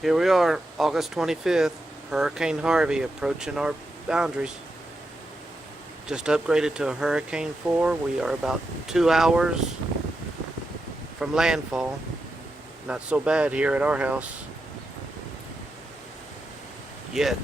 Here we are, August 25th, Hurricane Harvey approaching our boundaries. Just upgraded to a Hurricane 4. We are about 2 hours from landfall. Not so bad here at our house. Yet.